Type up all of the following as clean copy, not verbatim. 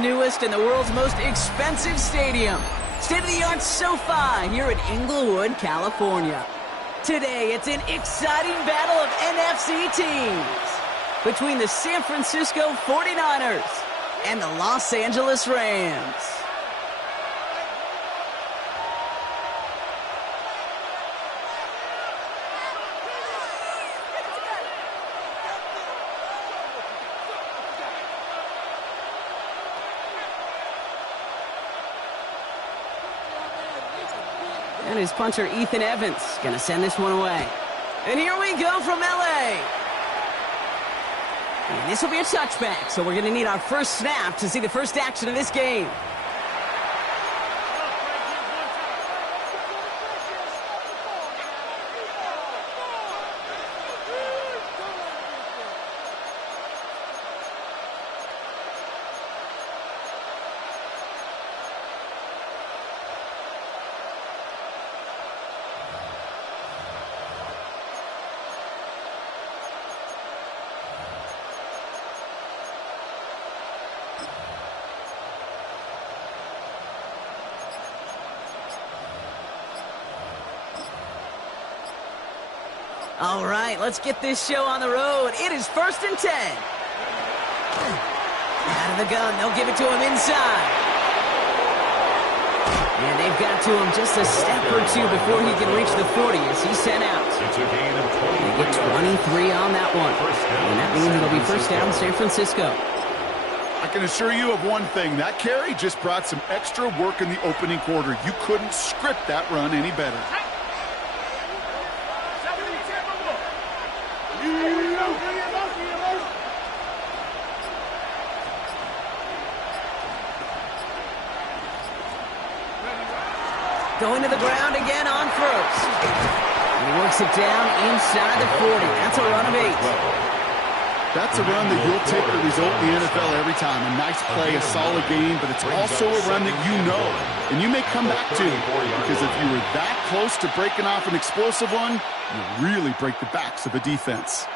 newest, and the world's most expensive stadium. State-of-the-art SoFi here in Inglewood, California. Today, it's an exciting battle of NFC teams between the San Francisco 49ers and the Los Angeles Rams. And his punter, Ethan Evans, going to send this one away. And here we go from L.A. And this will be a touchback, so we're going to need our first snap to see the first action of this game. All right, let's get this show on the road. It is 1st and 10. Out of the gun, they'll give it to him inside. And they've got to him just a step or two before he can reach the 40 as he's sent out. It's a gain of 20. They get 23 on that one. And that means it'll be first down San Francisco. I can assure you of one thing. That carry just brought some extra work in the opening quarter. You couldn't script that run any better. Going to the ground again on first. And he works it down inside the 40. That's a run of 8. That's a run that you'll take the result in the NFL every time. A nice play, a solid game, but it's also a run that you know, and you may come back to, because if you were that close to breaking off an explosive one, you really break the backs of a defense.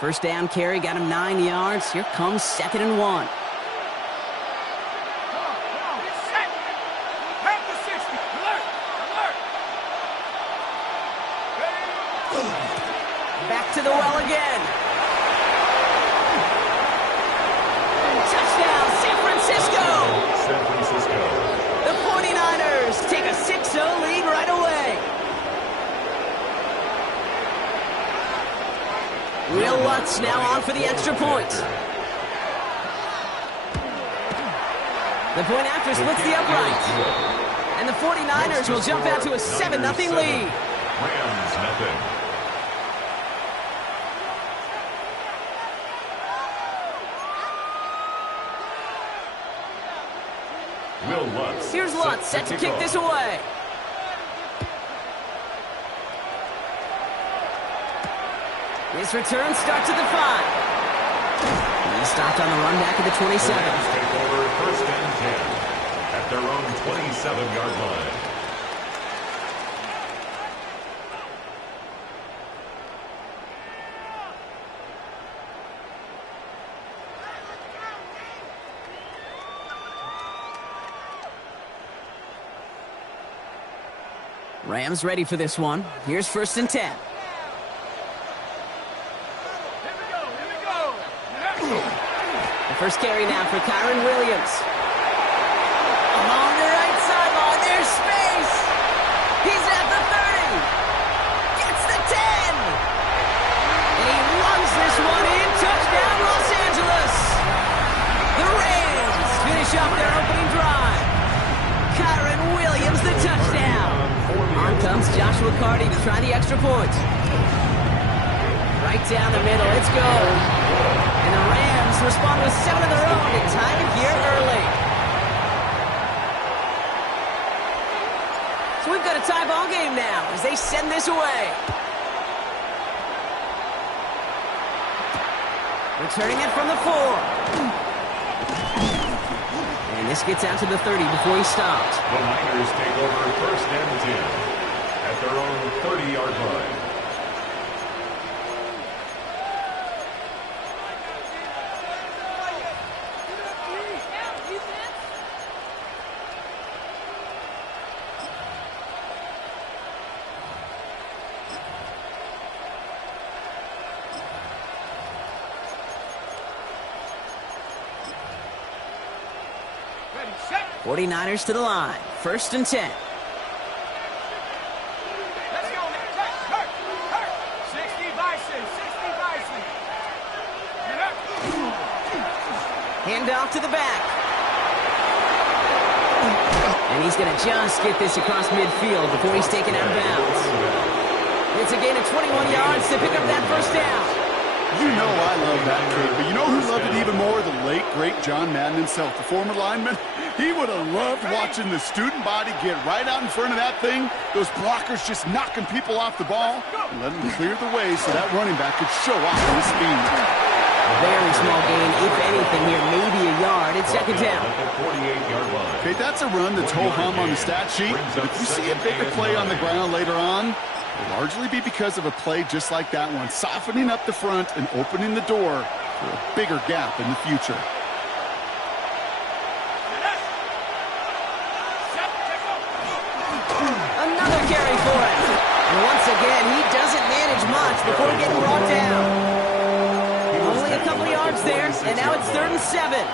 First down carry, got him 9 yards. Here comes 2nd and 1. Back to the well again. Touchdown, San Francisco! San Francisco. The 49ers take a 6-0 lead right away. Will Lutz now on for the extra point. The point after splits the upright. And the 49ers will jump out to a 7-0 lead. Rams nothing. Will Lutz. Here's Lutz set to kick this away. This return starts at the 5. He stopped on the run back at the 27. The Rams take over 1st and 10 at their own 27-yard line. Rams ready for this one. Here's 1st and 10. The first carry now for Kyren Williams. Along the right sideline, there's space. He's at the 30. Gets the 10. And he runs this one in. Touchdown, Los Angeles. The Rams finish up their opening drive. Kyren Williams, the touchdown. On comes Joshua Carty to try the extra point. Right down the middle, it's good. And the Rams respond with 7 of their own to tie it here early. So we've got a tie ball game now as they send this away. Returning it from the 4. Davis gets out to the 30 before he stopped. The Niners take over first and 10 at their own 30-yard line. Ready, set. 49ers to the line. First and 10. Let's go, man. Hurt. 60 Bison. Get up. Hand off to the back. And he's going to just get this across midfield before he's taken out of bounds. It's a gain of 21 yards to pick up that first down. You know I love that kid, but you know who loved it even more? The late, great John Madden himself, the former lineman. He would have loved watching the student body get right out in front of that thing, those blockers just knocking people off the ball, and let him clear the way so that running back could show off his speed. Very small gain, if anything here, maybe a yard. It's second down. At the 48-yard line. Okay, that's a run that's ho-hum on the stat sheet, but if you see a bigger play on the ground later on, it'll largely be because of a play just like that one, softening up the front and opening the door for a bigger gap in the future. Another carry for it. And once again, he doesn't manage much before getting brought down. Only a couple yards there, and now it's 3rd and 7. A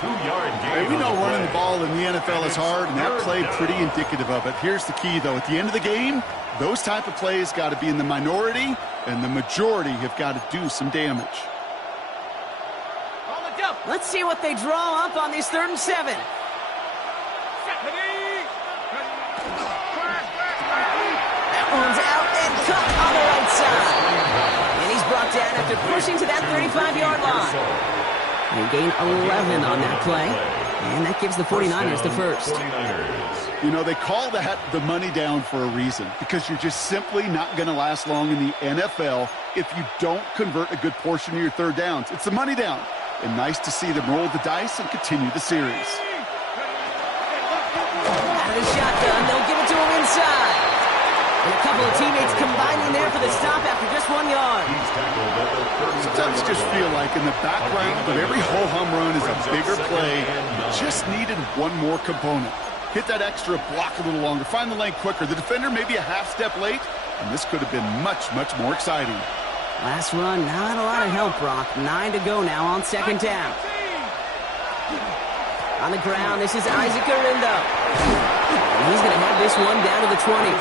2-yard gain. Hey, we know running the ball in the NFL is hard, and that play pretty indicative of it. Here's the key, though. At the end of the game, those type of plays got to be in the minority, and the majority have got to do some damage. On the jump. Let's see what they draw up on this 3rd and 7. Set. Ready. That one's out and cut on the right side. And he's brought down after pushing to that 35-yard line. They gain 11 on that play. And that gives the 49ers the first. 49ers. You know, they call that the money down for a reason, because you're just simply not going to last long in the NFL if you don't convert a good portion of your third downs. It's the money down. And nice to see them roll the dice and continue the series. Out of the shotgun, they'll give it to him inside. And a couple of teammates combining there for the stop after just 1 yard. He's tackled at the 30. Sometimes you just feel like in the background of every ho-hum run is a bigger play. Just needed one more component. Hit that extra block a little longer. Find the lane quicker. The defender maybe a half step late, and this could have been much, much more exciting. Last run, not a lot of help, Brock. 9 to go now on second down. On the ground, this is Isaac Orindo. And he's going to have this one down to the 20.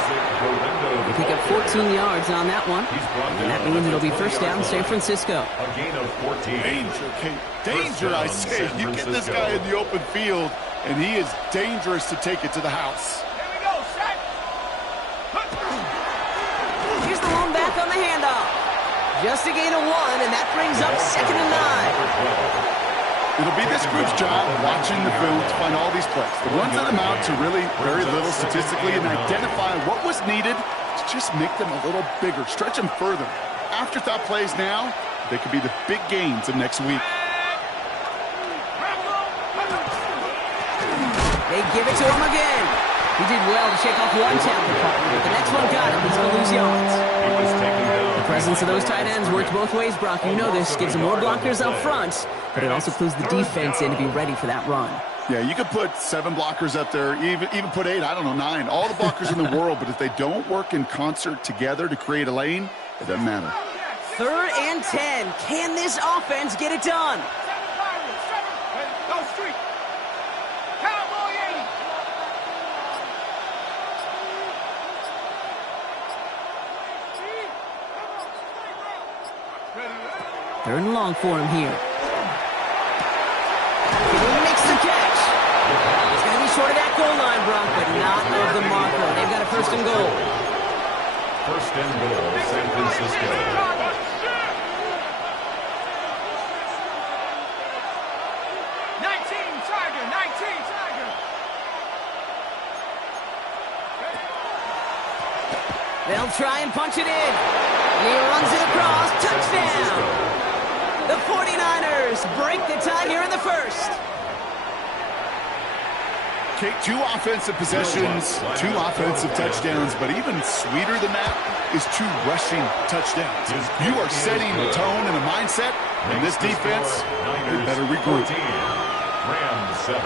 They pick up 14 yards on that one. And that means it'll be first down San Francisco. A gain of 14. Danger, Kate. Danger, I say. You get this guy in the open field, and he is dangerous to take it to the house. Here we go, set. Here's the lone back on the handoff. Just a gain of 1, and that brings up 2nd and 9. It'll be this group's job watching the film to find all these plays. The ones that amount to really very little statistically and identify what was needed to just make them a little bigger, stretch them further. Afterthought plays now, they could be the big gains of next week. They give it to him again. He did well to shake off one tackle, but the next one got him. He's going to lose yards. He was taken down. The presence of those tight ends works both ways, Brock. You know this. Gives them more blockers up front, but it also clues the defense in to be ready for that run. Yeah, you could put 7 blockers up there, even put 8, I don't know, 9. All the blockers in the world, but if they don't work in concert together to create a lane, it doesn't matter. 3rd and 10. Can this offense get it done? Go street. Cowboy 80. 3rd and long for him here. He makes the catch. He's going to be short of that goal line, Brock, but not of the marker. They've got a 1st and goal. 1st and goal, San Francisco. 19 Tiger. They'll try and punch it in. And he runs it across. Touchdown. The 49ers break the tie here in the 1st. Kate, 2 offensive possessions, 2 offensive touchdowns, but even sweeter than that is 2 rushing touchdowns. You are setting a tone and a mindset, and this defense, they better regroup. Rams 7.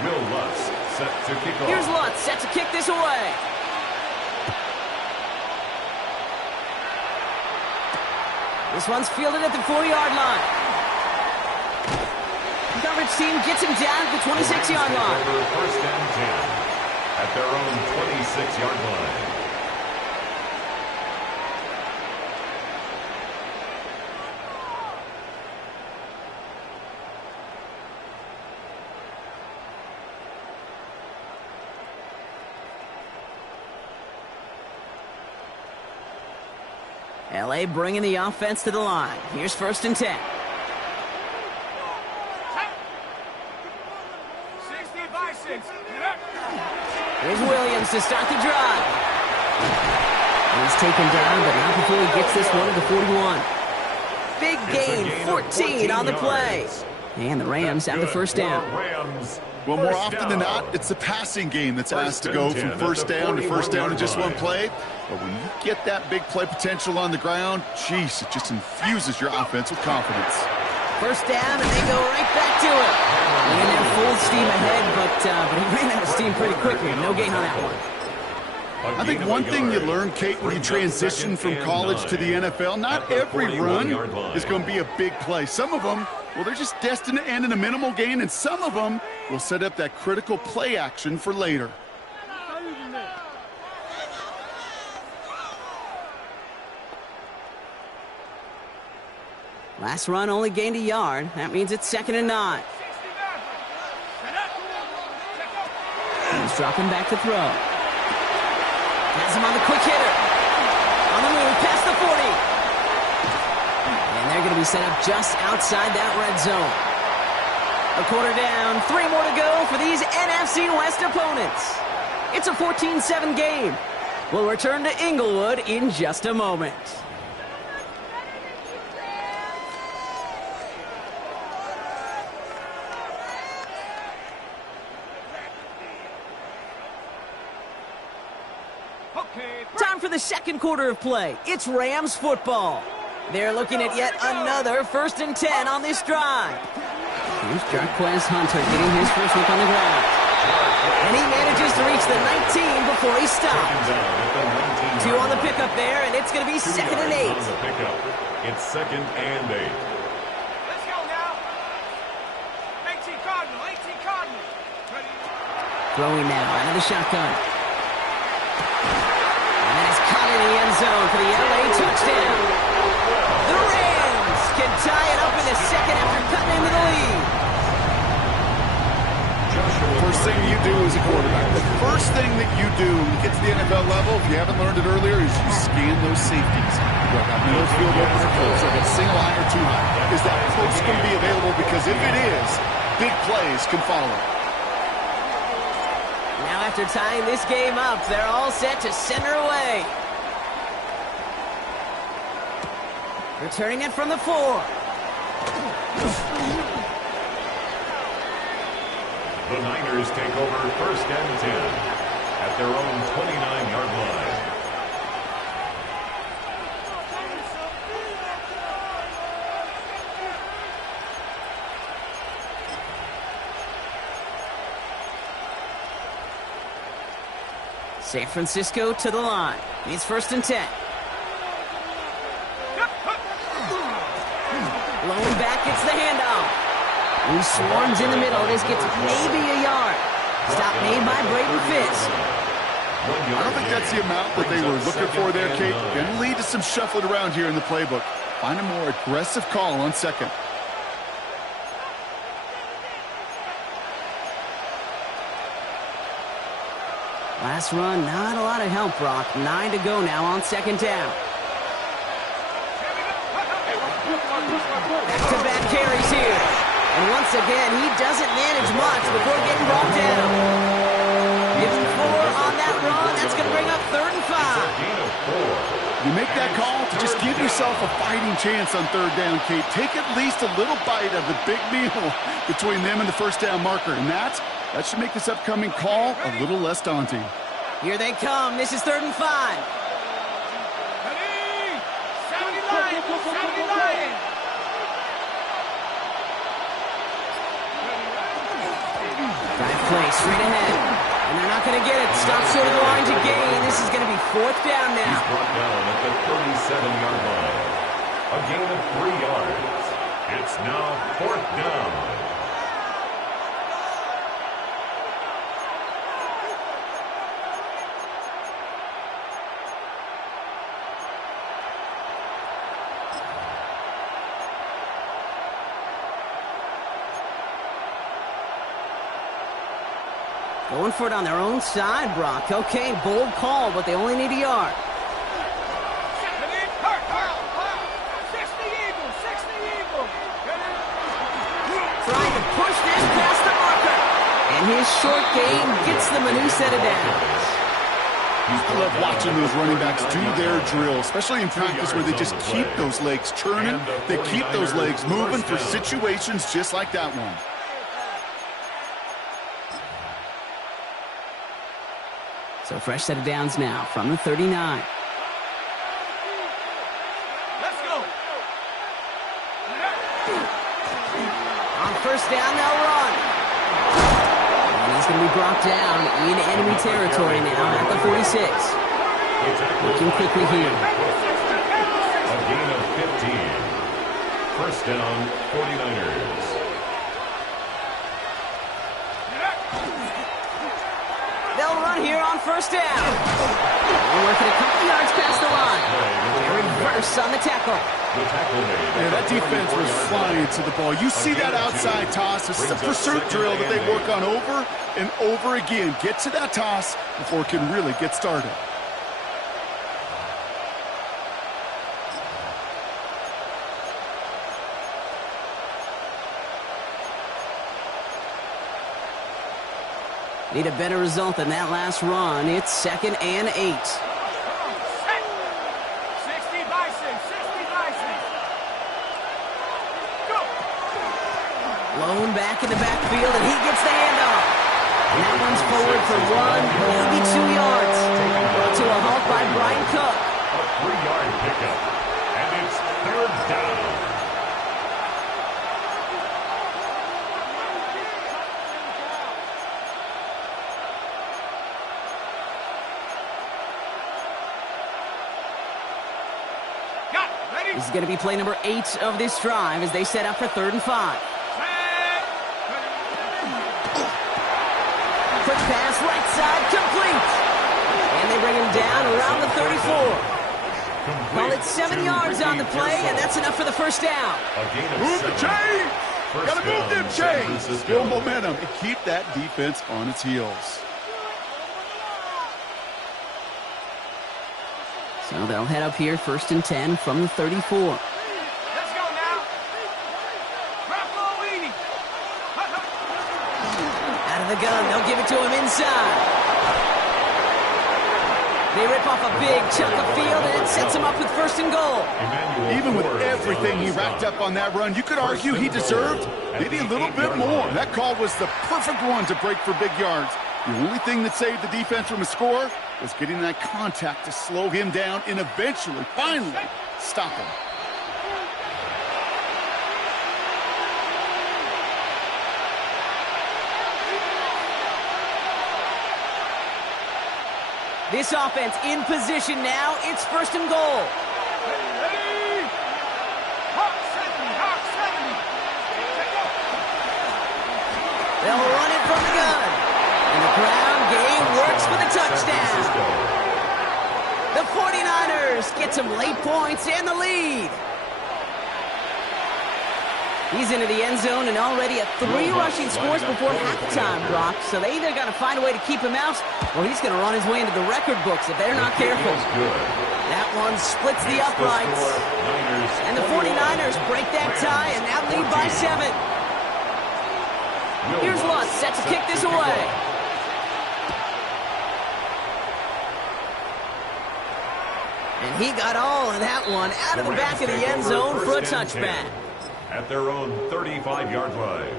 Will Lutz set to kick off. Here's Lutz set to kick this away. This one's fielded at the 4-yard line. The coverage team gets him down at the 26-yard line. First and 10 at their own 26-yard line. LA bringing the offense to the line. Here's first and 10. 60-6. Here's Williams to start the drive. He's taken down, but not before he gets this one to the 41. Big gain, 14 on the play. And the Rams have the first down. Well, more often than not, it's the passing game that's asked to go from first down to first down in just one play. But when you get that big play potential on the ground, geez, it just infuses your offense with confidence. First down, and they go right back to it. And they're full steam ahead, but he ran out of steam pretty quickly. No gain on that one. I think one thing you learn, Kate, when you transition from college to the NFL, not every run is going to be a big play. Some of them, well, they're just destined to end in a minimal gain, and some of them will set up that critical play action for later. Last run only gained a yard. That means it's 2nd and 9. He's dropping back to throw. Has him on the quick hitter. On the move, past the 40. And they're going to be set up just outside that red zone. A quarter down, 3 more to go for these NFC West opponents. It's a 14-7 game. We'll return to Inglewood in just a moment. Time for the second quarter of play. It's Rams football. They're looking at yet another 1st and 10 on this drive. Here's Jarquez Hunter getting his first look on the ground. And he manages to reach the 19 before he stops. 2 on the pickup there, and it's going to be 2nd and 8. It's 2nd and 8. Let's go now. 18 Cardinal, 18 Cardinal. Ready? Throwing now out of the shotgun. And it's caught in the end zone for the LA touchdown. The Rams can tie it up in the second after cutting into the lead. First thing you do as a quarterback, the first thing that you do when you get to the NFL level, if you haven't learned it earlier, is you scan those safeties. You got that middle field open or close, like a single high or 2 high. Is that post going to be available? Because if it is, big plays can follow. Now after tying this game up, they're all set to center away. Returning it from the 4. The Niners take over 1st and 10 at their own 29-yard line. San Francisco to the line. It's 1st and 10. Blown back, gets the handoff. He swarms in the middle. This gets maybe a yard. Stop made by Braden Fitz. I don't think that's the amount that they were looking for there, Kate. Going to lead to some shuffling around here in the playbook. Find a more aggressive call on 2nd. Last run, not a lot of help, Brock. 9 to go now on 2nd down. Back-to-back carries here. And once again, he doesn't manage much before getting brought down. Give him 4 on that run. That's going to bring up 3rd and 5. You make that call to just give yourself a fighting chance on third down, Kate. Take at least a little bite of the big meal between them and the first down marker. And that should make this upcoming call a little less daunting. Here they come. This is 3rd and 5. Ready? 70 Lions! 70 Lions! Drive play straight ahead. And they're not going to get it. Stop short of the line to gain. This is going to be 4th down now. He's brought down at the 37-yard line. A gain of 3 yards. It's now 4th down. Going for it on their own side, Brock. Okay, bold call, but they only need a yard. 60 Eagles! 60 Eagles! Trying to push this past the marker. And his short gain gets them a new set of downs. I love watching those running backs do their drill, especially in practice where they just keep those legs churning. They keep those legs moving for situations just like that one. So fresh set of downs now from the 39. Let's go! On first down, they'll run. And he's going to be brought down in enemy territory now at the 46. Looking quickly here. A gain of 15. First down, 49ers. They'll run here on first down. We're working a couple yards past the line. A reverse on the tackle. Yeah, that defense was flying to the ball. You see that outside toss. This is a pursuit drill that they work on over and over again. Get to that toss before it can really get started. Need a better result than that last run. It's 2nd and 8. 60 Bison! 60 Bison! Go! Lone back in the backfield, and he gets the handoff. And that one's forward for 1, maybe 2 yards. Brought to a halt by Brian Cook. A 3-yard pickup. And it's 3rd down. This is going to be play number 8 of this drive as they set up for 3rd and 5. Quick pass, right side, complete. And they bring him down around the 34. Call it 7 yards on the play, and that's enough for the first down. Move the chains! Gotta move them chains! Build momentum and keep that defense on its heels. So they'll head up here, 1st and 10 from the 34. Let's go now! Raffalini! Out of the gun, they'll give it to him inside. They rip off a big chunk of field, and it sets him up with 1st and goal. Even with everything he racked up on that run, you could argue he deserved maybe a little bit more. That call was the perfect one to break for big yards. The only thing that saved the defense from a score was getting that contact to slow him down and eventually, finally, stop him. This offense in position now. It's 1st and goal. Ready? Hawk 70! Hawk 70! They'll run it from the gun. And the ground game works for the touchdown. The 49ers get some late points and the lead. He's into the end zone and already at 3 rushing scores before halftime, Brock. So they either got to find a way to keep him out, or he's going to run his way into the record books if they're not careful. That one splits the uprights. And the 49ers break that tie and now lead by 7. Here's Lutz set to kick this away. And he got all of that one out of the back of the end zone for a touchback. At their own 35-yard line.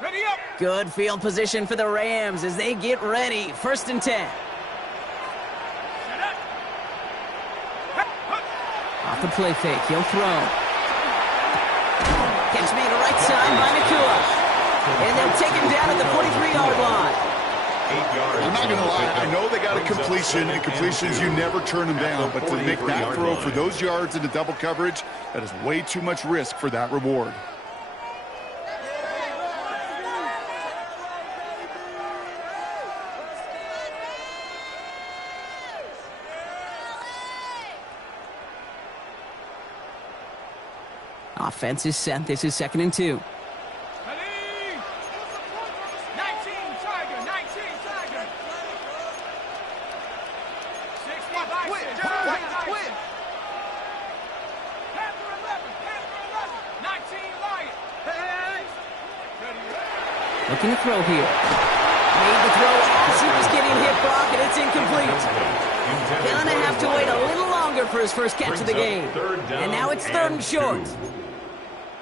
Ready up. Good field position for the Rams as they get ready. 1st and 10. Off the play fake, he'll throw. Catch made right side by Nacua. And they'll take him down at the 43-yard line. 8 yards. I'm not going to lie, I know they got a completion, and completions, you never turn them down. But to make that throw for those yards into double coverage, that is way too much risk for that reward. Offense is set. This is 2nd and 2. Ready. 19 Tiger. 19 Tiger. 60 Bison. Quit. Panther 11. Panther 11. 19 Lion. Hey. Looking to throw here. Made the throw as he was getting hit, Brock, and it's incomplete. Gonna have to wait a little longer for his first catch of the game. And now it's 3rd and short.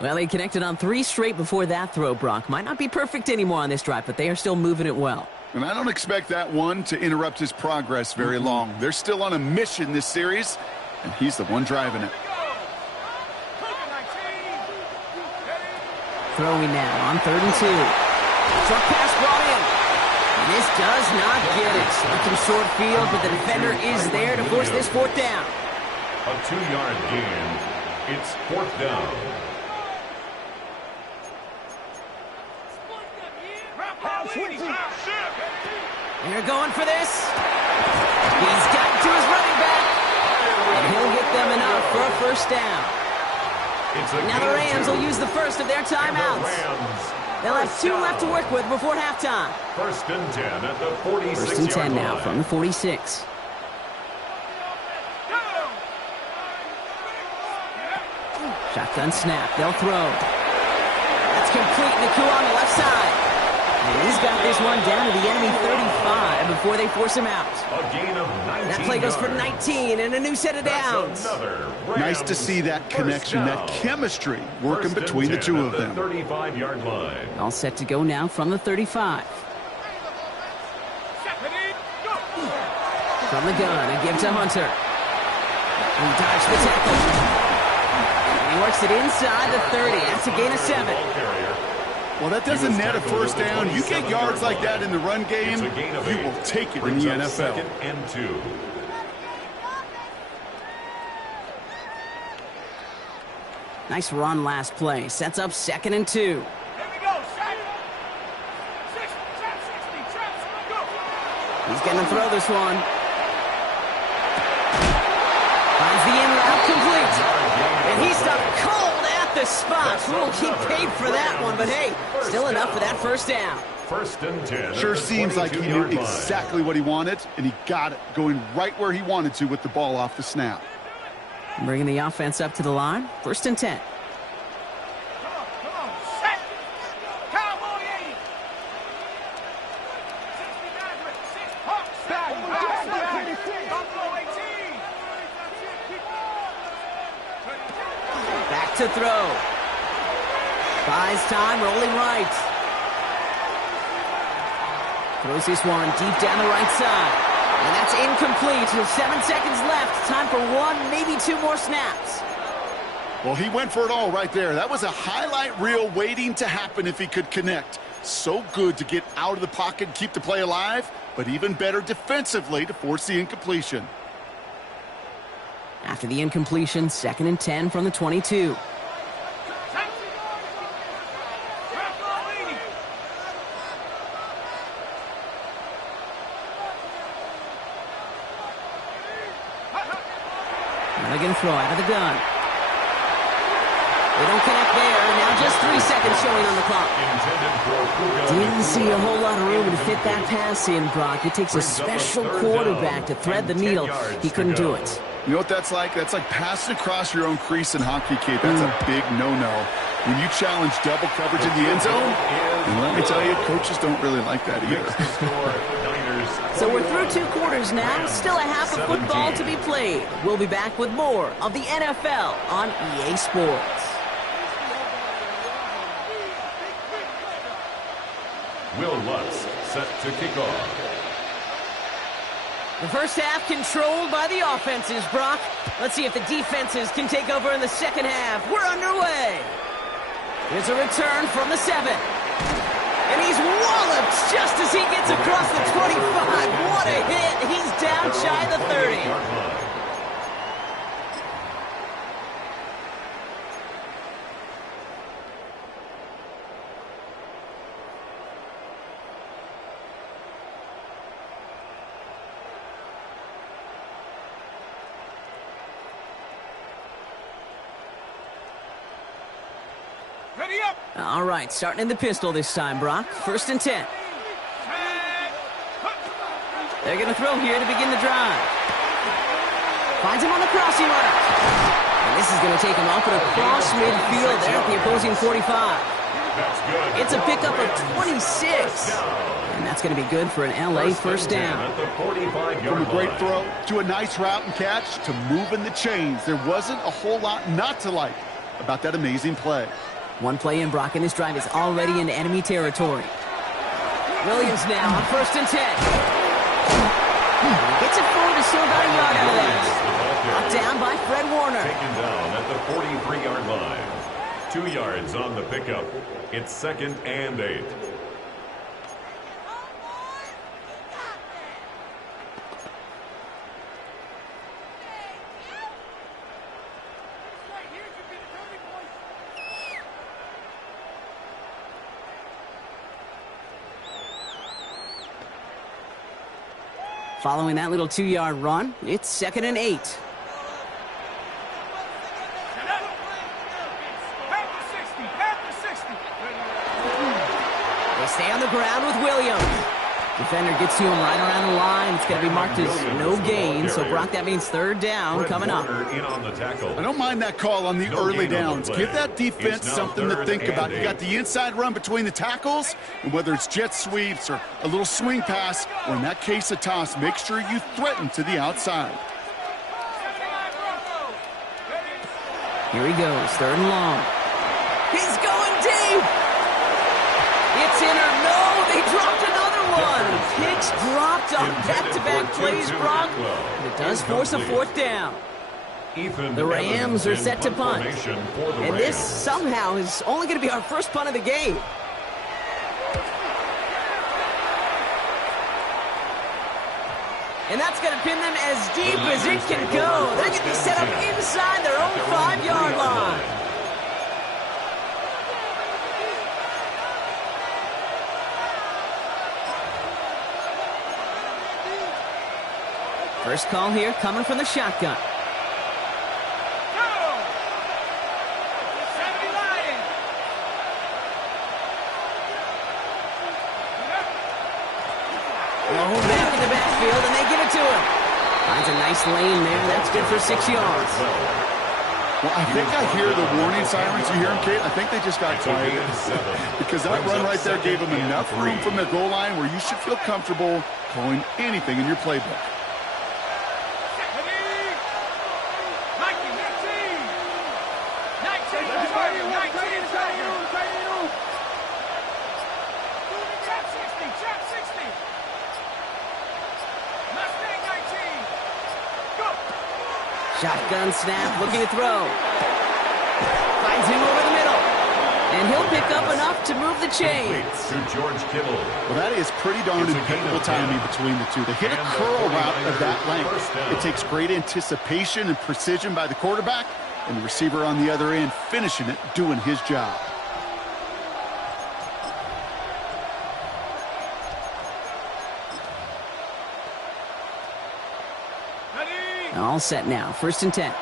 Well, he connected on 3 straight before that throw, Brock. Might not be perfect anymore on this drive, but they are still moving it well. And I don't expect that one to interrupt his progress very long. They're still on a mission this series, and he's the one driving it. Throwing now on 3rd and 2. Short pass brought in. This does not get it. Looking short field, but the defender is there to force this 4th down. A 2-yard gain. It's 4th down. They're going for this. He's gotten to his running back. And he'll get them enough for a 1st down. Now the Rams will use the first of their timeouts. They'll have 2 left to work with before halftime. 1st and 10 at the 46-yard line. 1st and 10 now from the 46. Shotgun snap. They'll throw. That's complete. Nacua on the left side. And he's got this one down to the enemy 35 before they force him out. A gain of 19 That play goes for yards. 19 and a new set of downs. Nice to see that connection, that chemistry working between the two of them. 35-yard line. All set to go now from the 35. From the gun, and give to Hunter. He dodged the tackle. And he works it inside the 30. That's a gain of 7. Well, that doesn't net a 1st down. You get yards like that in the run game, you will take it in the NFL. 2nd and 2. Nice run last play. Sets up 2nd and 2. Here we go. 60, traps, go. He's going to throw this one. Finds the in route complete. And he's stopped cold at the spot. Ooh, he paid for that one, but hey, still enough for that 1st down. 1st and 10. Sure seems like he knew exactly what he wanted, and he got it going right where he wanted to with the ball off the snap. Bringing the offense up to the line. 1st and 10. Come on. Set. Cowboy 80. 69 Hawks 7. Buffalo 18. Back to throw. Buys time, rolling right. Throws this one deep down the right side. And that's incomplete. 7 seconds left. Time for 1, maybe 2 more snaps. Well, he went for it all right there. That was a highlight reel waiting to happen if he could connect. So good to get out of the pocket and keep the play alive, but even better defensively to force the incompletion. After the incompletion, 2nd and 10 from the 22. Milligan throw out of the gun. They don't connect there. Now just 3 seconds showing on the clock. Didn't see a whole lot of room to fit that pass in, Brock. It takes a special quarterback to thread the needle. He couldn't do it. You know what that's like? That's like passing across your own crease in hockey, Kate. That's a big no-no. When you challenge double coverage in the end zone, and let me tell you, coaches don't really like that either. So we're through 2 quarters now. Still a half of football to be played. We'll be back with more of the NFL on EA Sports. Will Lutz set to kick off. The first half controlled by the offenses, Brock. Let's see if the defenses can take over in the second half. We're underway. Here's a return from the 7. And he's walloped just as he gets across the 25. What a hit. He's down shy of the 30. Ready up. All right, starting in the pistol this time, Brock. 1st and 10. They're going to throw here to begin the drive. Finds him on the crossing route. And this is going to take him off at across midfield there at the opposing 45. It's a pickup of 26. And that's going to be good for an LA first down. From a great throw to a nice route and catch to moving the chains, there wasn't a whole lot not to like about that amazing play. One play in, Brock, and this drive is already into enemy territory. Williams now on 1st and 10. Gets it forward to still about a yard out of that. Brought down by Fred Warner. Taken down at the 43-yard line. 2 yards on the pickup. It's 2nd and 8. Following that little 2-yard run, it's 2nd and 8. They stay on the ground with Williams. Defender gets to him right around the line. It's going to be marked as no gain. So, Brock, that means 3rd down coming up. I don't mind that call on the early downs. Give that defense something to think about. You got the inside run between the tackles, and whether it's jet sweeps or a little swing pass, or in that case a toss, make sure you threaten to the outside. Here he goes, 3rd and long. He's going deep. It's in or no. They dropped another one. Picks dropped on back-to-back plays, Brock. It does force a 4th down. The Rams are set to punt. And this somehow is only going to be our first punt of the game. And that's going to pin them as deep as it can go. They're going to be set up inside their own 5-yard line. First call here coming from the shotgun. Oh, back in the backfield, and they give it to him. Finds a nice lane there. That's good for 6 yards. Well, I think I hear the warning sirens. You hear them, Kate? I think they just got quiet. Because that run right there gave them enough room from the goal line where you should feel comfortable calling anything in your playbook. Shotgun snap, looking to throw. Finds him over the middle. And he'll pick up enough to move the chains. To George Kittle. Well, that is pretty darn impeccable timing between the two. They hit a curl route of that length. It takes great anticipation and precision by the quarterback, and the receiver on the other end finishing it, doing his job. All set now. 1st and 10.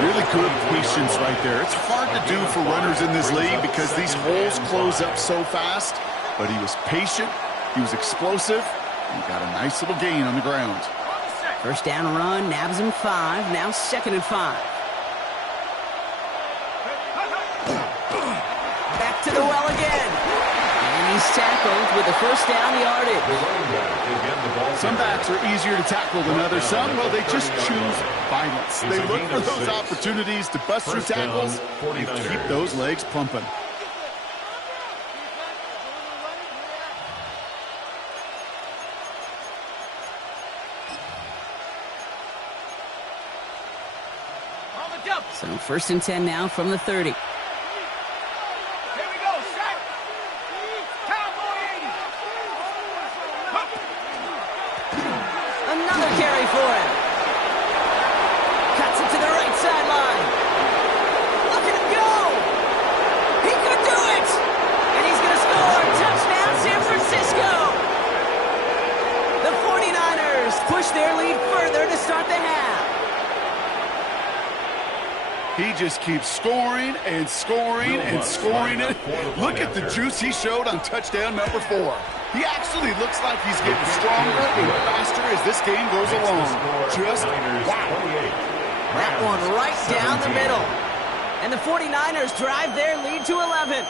Really good patience right there. It's hard to do for runners in this league because these holes close up so fast. But he was patient, he was explosive, and he got a nice little gain on the ground. First down run, nabs him 5, now 2nd and 5. Back to the well again. And he's tackled with the first down yardage. Some backs are easier to tackle than others. Some, well, they just choose violence. They look for those opportunities to bust through tackles and keep those legs pumping. So 1st and 10 now from the 30. Another carry for him. Cuts it to the right sideline. Look at him go. He could do it. And he's going to score. Touchdown, San Francisco. The 49ers push their lead further to start the half. He just keeps scoring and scoring and scoring it. Look at the juice he showed on touchdown number 4. He actually looks like he's getting stronger and faster as this game goes along. Just wow. That one right down the middle. And the 49ers drive their lead to 11.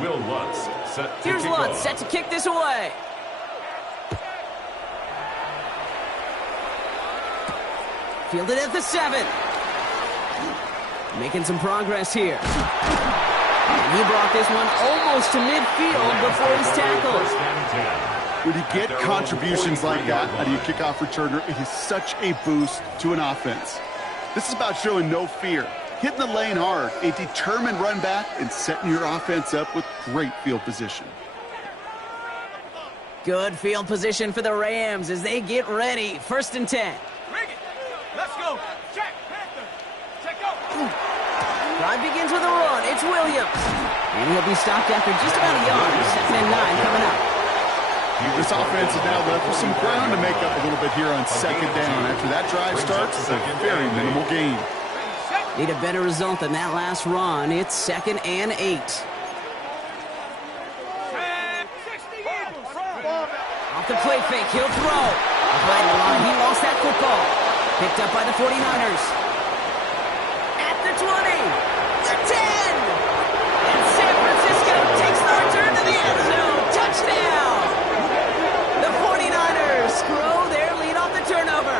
Will Lutz set to Here's kick Lutz off. set to kick this away. Fielded at the 7. Making some progress here. And he brought this one almost to midfield before he's tackled. When you get contributions like that out of your kickoff returner, it is such a boost to an offense. This is about showing no fear, hitting the lane hard, a determined run back, and setting your offense up with great field position. Good field position for the Rams as they get ready. 1st and 10. Let's go. Check. Panther. Check out. Drive begins with a run. It's Williams. And he'll be stopped after just about a yard. 2nd and 9 coming up. This offense is now left with some ground to make up a little bit here on 2nd down. After that drive starts, it's a very minimal gain. Need a better result than that last run. It's 2nd and 8. Off the play fake, he'll throw. Behind the line, he lost that football. Picked up by the 49ers. At the 20. The 10. And San Francisco takes the return to the end zone. Touchdown. The 49ers grow their lead off the turnover.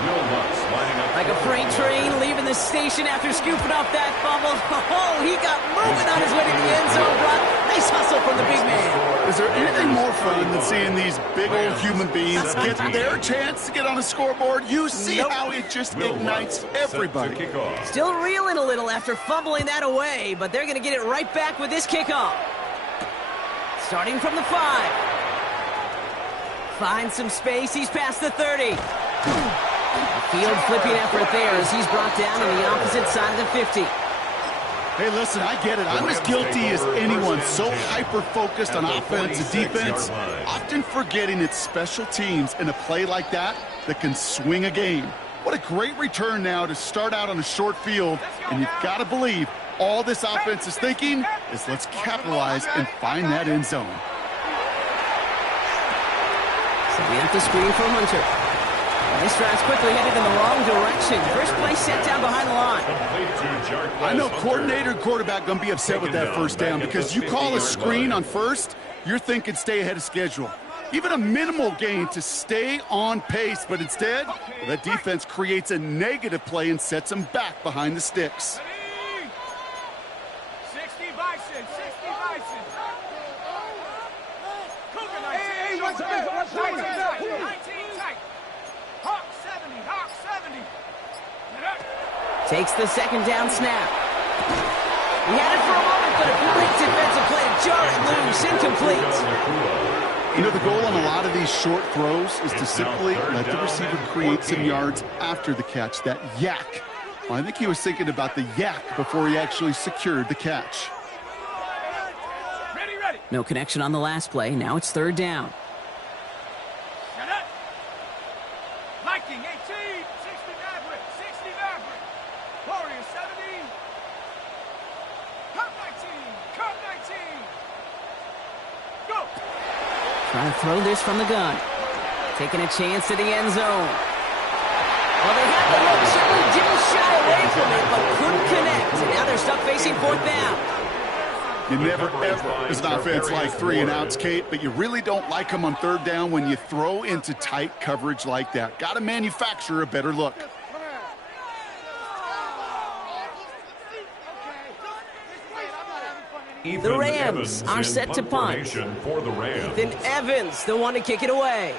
Will Lutz lining up Like a freight train leaving the station after scooping up that fumble. Oh, he got moving on his way to the end zone, Brock. Nice hustle from the big man. Is there anything more fun than seeing these big old human beings get their chance to get on a scoreboard? You see how it just ignites everybody. Still reeling a little after fumbling that away, but they're going to get it right back with this kickoff. Starting from the 5. Finds some space. He's past the 30. A field flipping effort there as he's brought down on the opposite side of the 50. Hey, listen, I get it. I'm as guilty as anyone. So hyper-focused on offense and defense, often forgetting it's special teams in a play like that can swing a game. What a great return now to start out on a short field, and you've got to believe all this offense is thinking is let's capitalize and find that end zone. Setting up the screen for Hunter. This drive's quickly headed in the wrong direction. First play set down behind the line. I know coordinator and quarterback going to be upset with that first down because you call a screen on first, you're thinking stay ahead of schedule. Even a minimal gain to stay on pace, but instead, that defense creates a negative play and sets them back behind the sticks. 60 Bison. 60 Bison. Cougar 19. Hey, watch out. 19 tight. Hawk 70. Hawk 70. Takes the 2nd down snap. He had it for a moment, but a great defensive play to jar it loose. Incomplete. You know, the goal on a lot of these short throws is to simply let the receiver create some yards after the catch, that yak. Well, I think he was thinking about the yak before he actually secured the catch. Ready, ready. No connection on the last play. Now it's third down. Shut up. Viking 18, 60 Maverick, 60 Maverick. Warrior 70. Cup 19, Cup 19. Go. Trying to throw this from the gun. Taking a chance to the end zone. Well, they had the look, certainly didn't shy away from it, but couldn't connect. And now they're stuck facing fourth down. You never, ever, as an offense, like 3-and-outs, Kate, but you really don't like them on third down when you throw into tight coverage like that. Got to manufacture a better look. The Rams are set to punt. For the Rams. Ethan Evans, the one to kick it away.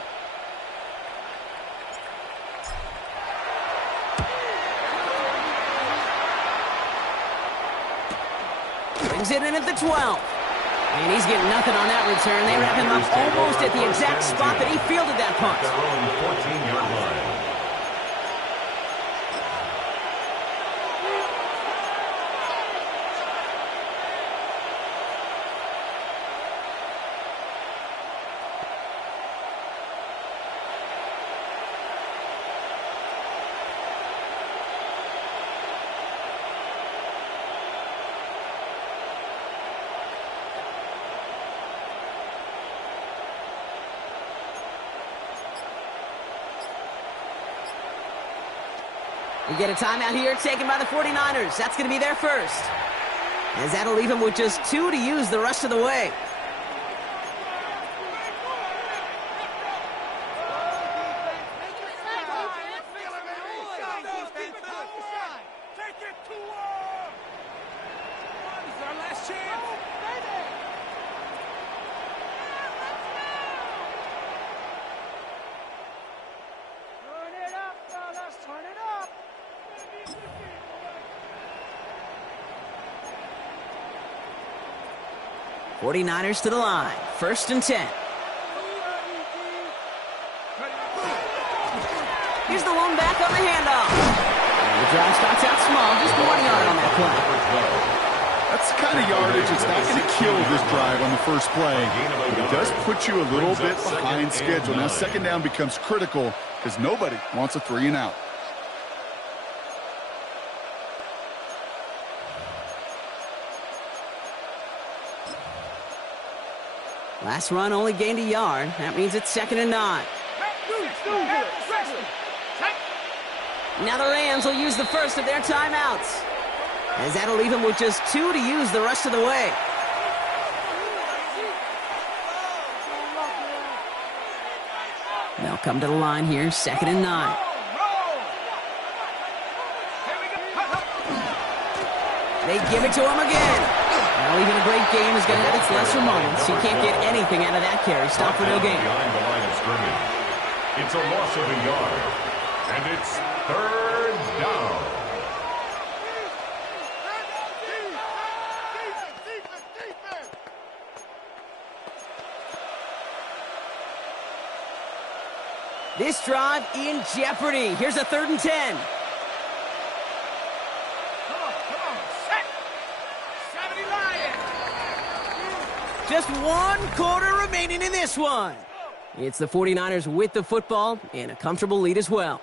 Brings it in at the 12. And he's getting nothing on that return. They wrap him up almost at the exact spot that he fielded that punt. Their own 14-yard line. We get a timeout here taken by the 49ers. That's going to be their first. As that'll leave him with just 2 to use the rest of the way. Take it to This is our last chance. Turn it up, fellas. Turn it up. 49ers to the line. First and 10. Here's the lone back on the handoff. And the drive starts out small. Just 1 yard on that play. That's the kind of yardage that's not going to kill this drive on the first play. But it does put you a little bit behind schedule. Now second down becomes critical because nobody wants a 3-and-out. Last run only gained a yard. That means it's 2nd and 9. Now the Rams will use the first of their timeouts. As that'll leave them with just 2 to use the rest of the way. They'll come to the line here, 2nd and 9. They give it to him again. Well, even a great game is going to have its lesser moments. He can't get anything out of that carry. Stop for no gain. Behind the line of scrimmage. It's a loss of a yard. And it's third down. This drive in jeopardy. Here's a 3rd and 10. Just 1 quarter remaining in this one. It's the 49ers with the football and a comfortable lead as well.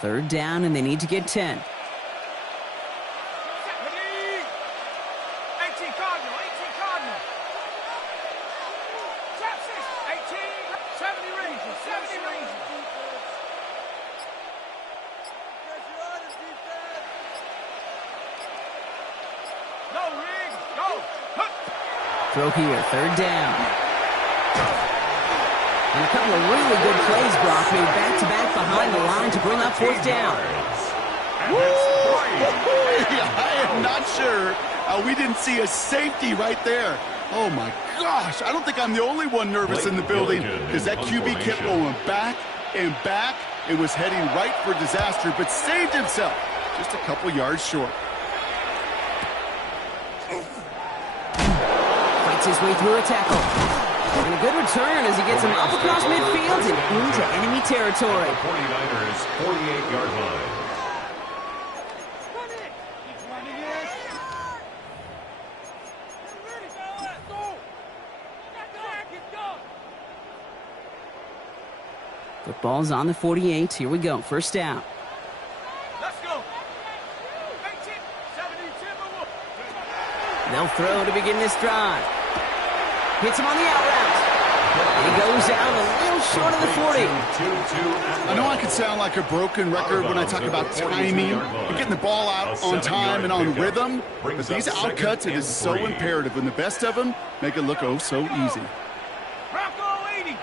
Third down, and they need to get 10. 18 Cardinal, 18 Cardinal. Trap 6, 18, 70 Rangers, 70 Rangers. Go, Rig, go. Throw here, 3rd down. And a couple of really good plays, Brock, made back-to-back behind the line to bring up 4th down. I am not sure how we didn't see a safety right there. Oh, my gosh. I don't think I'm the only one nervous in the building because that QB kept going back and back. It was heading right for disaster, but saved himself just a couple yards short. Fights his way through a tackle. And a good return as he gets him up across midfield and into enemy territory. 49ers 48-yard line. Football's on the 48. Here we go. First down. Let's go. They'll throw to begin this drive. Hits him on the out route. He goes out a little short of the 40. I know I can sound like a broken record when I talk about timing and getting the ball out on time and on rhythm, but these outcuts, it is so imperative, and the best of them make it look oh so easy. Bronco 80.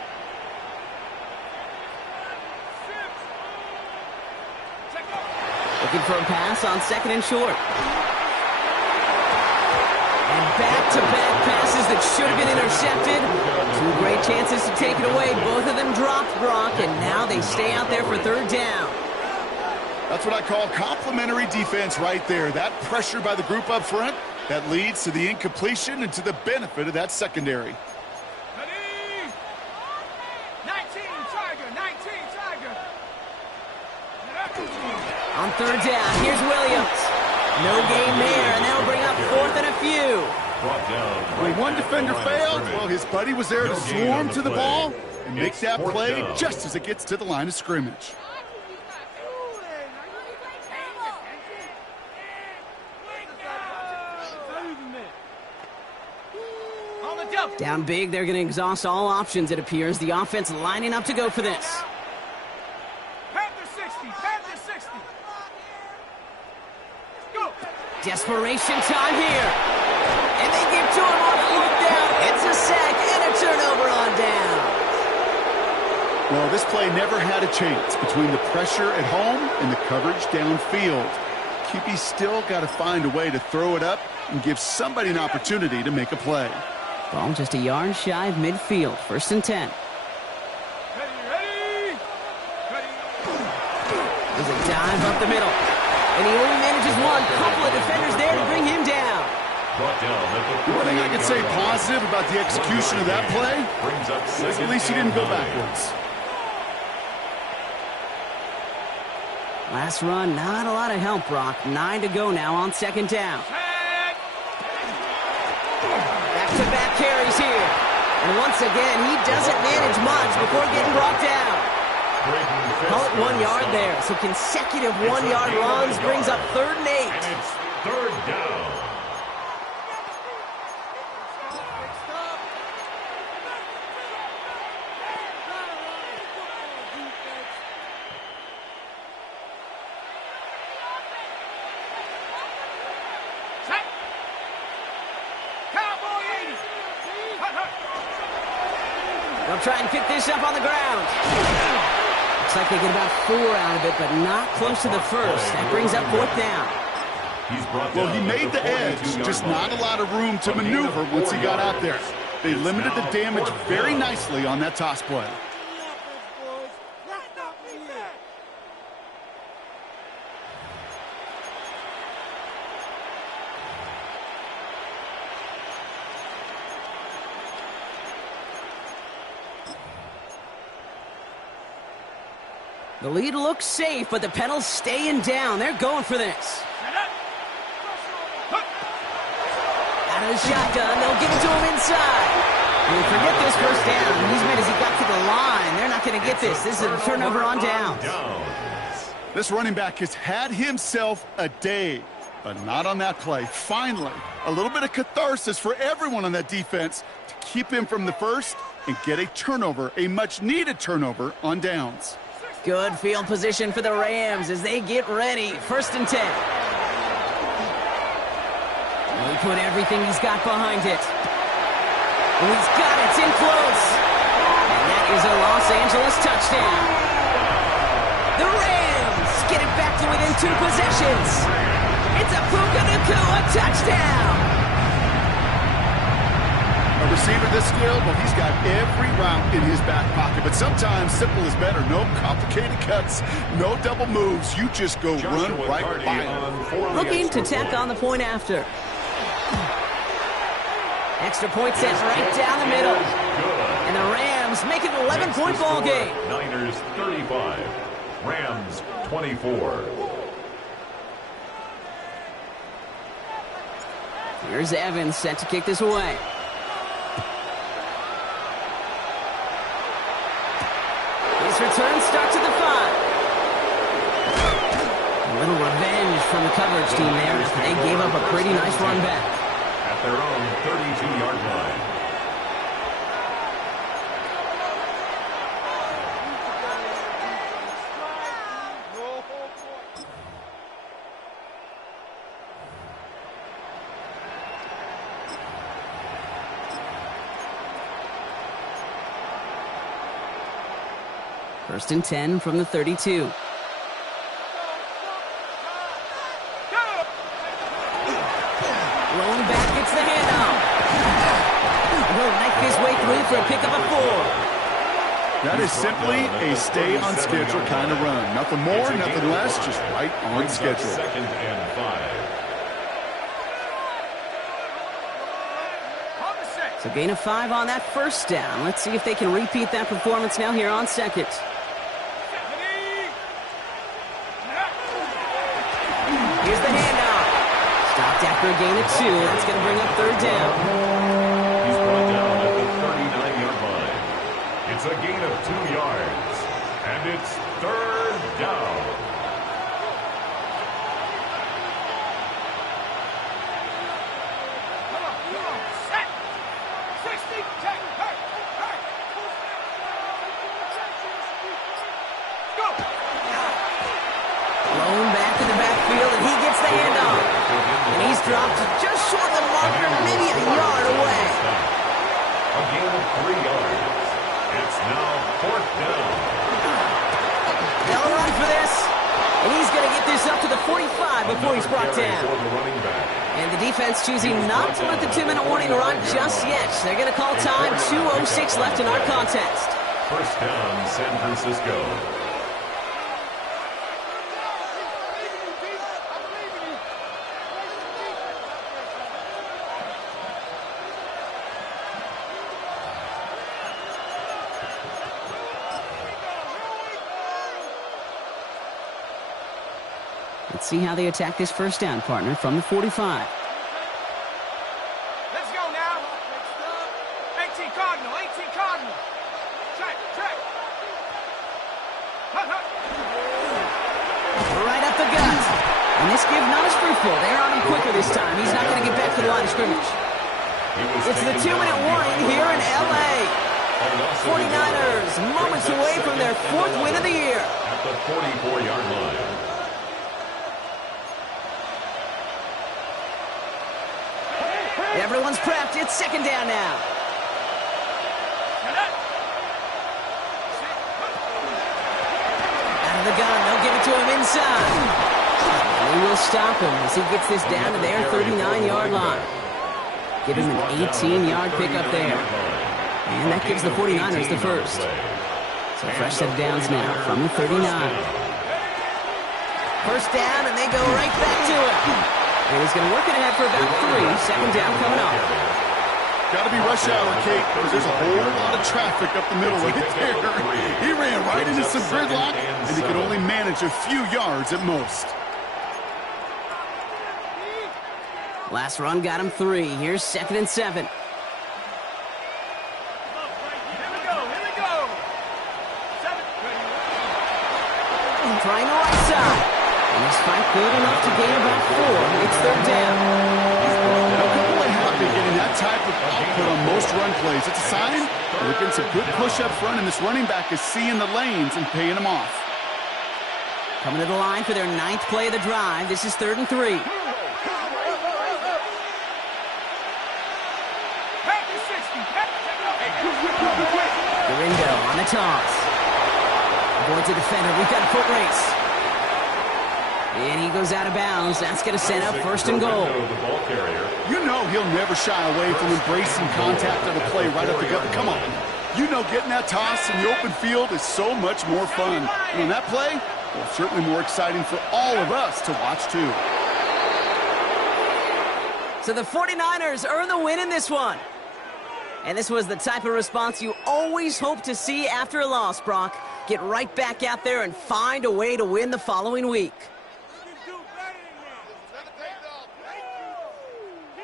Looking for a pass on second and short. And back-to-back passes that should have been intercepted. Two great chances to take it away. Both of them dropped, Brock, and now they stay out there for third down. That's what I call complimentary defense right there. That pressure by the group up front, that leads to the incompletion and to the benefit of that secondary. Ready? 19 Tiger, 19 Tiger. On third down, here's Williams. No gain there, and they'll bring up fourth and a few. When one defender failed, well, his buddy was there to swarm to the ball and make that play just as it gets to the line of scrimmage. Down big, they're going to exhaust all options, it appears. The offense lining up to go for this. Panther 60, Panther 60. Go. Desperation time here. And they give to him on fourth down. It's a sack and a turnover on down. Well, this play never had a chance between the pressure at home and the coverage downfield. QB still got to find a way to throw it up and give somebody an opportunity to make a play. Ball just a yard shy of midfield. First and 10. Ready? There's a dive up the middle. And he only manages one. Couple of defenders there to bring him down. One thing I can say positive about the execution of that play is at least he didn't go backwards. Last run, not a lot of help, Brock. 9 to go now on second down. Back-to-back carries here. And once again, he doesn't manage much before getting brought down. Call it 1 yard there. So consecutive 1 yard runs brings up third and 8. And it's third down. They'll try and pick this up on the ground. Looks like they get about 4 out of it, but not close to the first. That brings up fourth down. Well, he made the edge, just not a lot of room to maneuver once he got out there. They limited the damage very nicely on that toss play. The lead looks safe, but the pedal's staying down. They're going for this. Out of the shotgun, they'll give it to him inside. And forget this first down. He's made as he got to the line. They're not going to get this. This is a turnover on downs. This running back has had himself a day, but not on that play. Finally, a little bit of catharsis for everyone on that defense to keep him from the first and get a turnover, a much-needed turnover on downs. Good field position for the Rams as they get ready. First and 10. He put everything he's got behind it. And he's got it. It's in close. And that is a Los Angeles touchdown. The Rams get it back to within 2 possessions. It's a Puka Nacua touchdown. A receiver this skilled, well, he's got every route in his back pocket. But sometimes simple is better. No complicated cuts, no double moves. You just go run right by him. Looking to tack on the point after. Extra point set right down the middle. And the Rams make it an 11-point ball game. Niners 35, Rams 24. Here's Evans set to kick this away. His return starts at the 5. A little revenge from the coverage team there after they gave up a pretty nice run back. At their own 32-yard line. First and 10 from the 32. Rolling back, gets the handoff. Will knife his way through for a pickup of 4. That is simply a stay-on-schedule kind of run. Nothing more, nothing less, just right on schedule. Second and 5. So gain of 5 on that first down. Let's see if they can repeat that performance now here on second. Here's the handoff. Stopped after a gain of 2. That's going to bring up third down. He's brought down at the 39-yard line. It's a gain of 2 yards. And it's third down. Set. 60. Check. Hey. Go. Blown back in the backfield, and he gets the handoff. And he's dropped just short of the marker, maybe a yard away. A gain of 3 yards. It's now fourth down. They'll run for this. And he's going to get this up to the 45 before he's brought down. For the running back. And the defense choosing not to let the 2-minute warning run just yet. They're going to call time. 2:06 left in our contest. First down, San Francisco. Let's see how they attack this first down, partner, from the 45. Let's go now. 18 Cardinal. Check. Right up the gut. And this give not as fruitful. They're on him quicker this time. He's not going to get back to the line of scrimmage. It's the 2-minute warning here in L.A. 49ers moments away from their 4th win of the year. At the 44-yard line. Everyone's prepped. It's second down now. Out of the gun. They'll give it to him inside. They will stop him as he gets this down to their 39-yard line. Give him an 18-yard pickup there. And that gives the 49ers the first. So fresh set of downs now from the 39. First down, and they go right back to it. And he's going to work it ahead for about 3. Second down coming up. Got to be rush hour, Kate, because there's a whole lot of traffic up the middle right there. He ran right into some gridlock, and he could only manage a few yards at most. Last run got him 3. Here's second and 7. Here we go. Trying the right side. And this fight good enough to gain about 4. It's third down. Happy getting that type of output on most run plays. It's a sign they're getting some good push up front, and this running back is seeing the lanes and paying them off. Coming to the line for their 9th play of the drive. This is 3rd and 3. Garindo on the toss. Avoids a defender. We've got a foot race. And he goes out of bounds. That's going to set up first and goal. You know he'll never shy away from embracing contact on a play right up the gut. Come on. You know getting that toss in the open field is so much more fun. And on that play, well, certainly more exciting for all of us to watch too. So the 49ers earn the win in this one. And this was the type of response you always hope to see after a loss, Brock. Get right back out there and find a way to win the following week.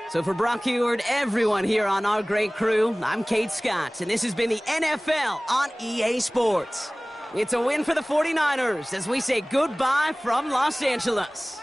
So for Brock Huard, everyone here on our great crew, I'm Kate Scott, and this has been the NFL on EA Sports. It's a win for the 49ers as we say goodbye from Los Angeles.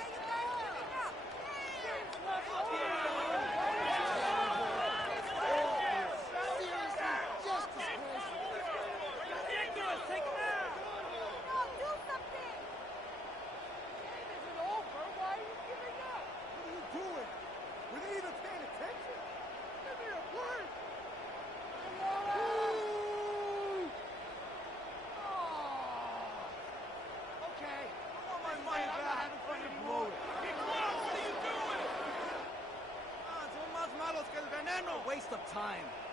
Waste of time.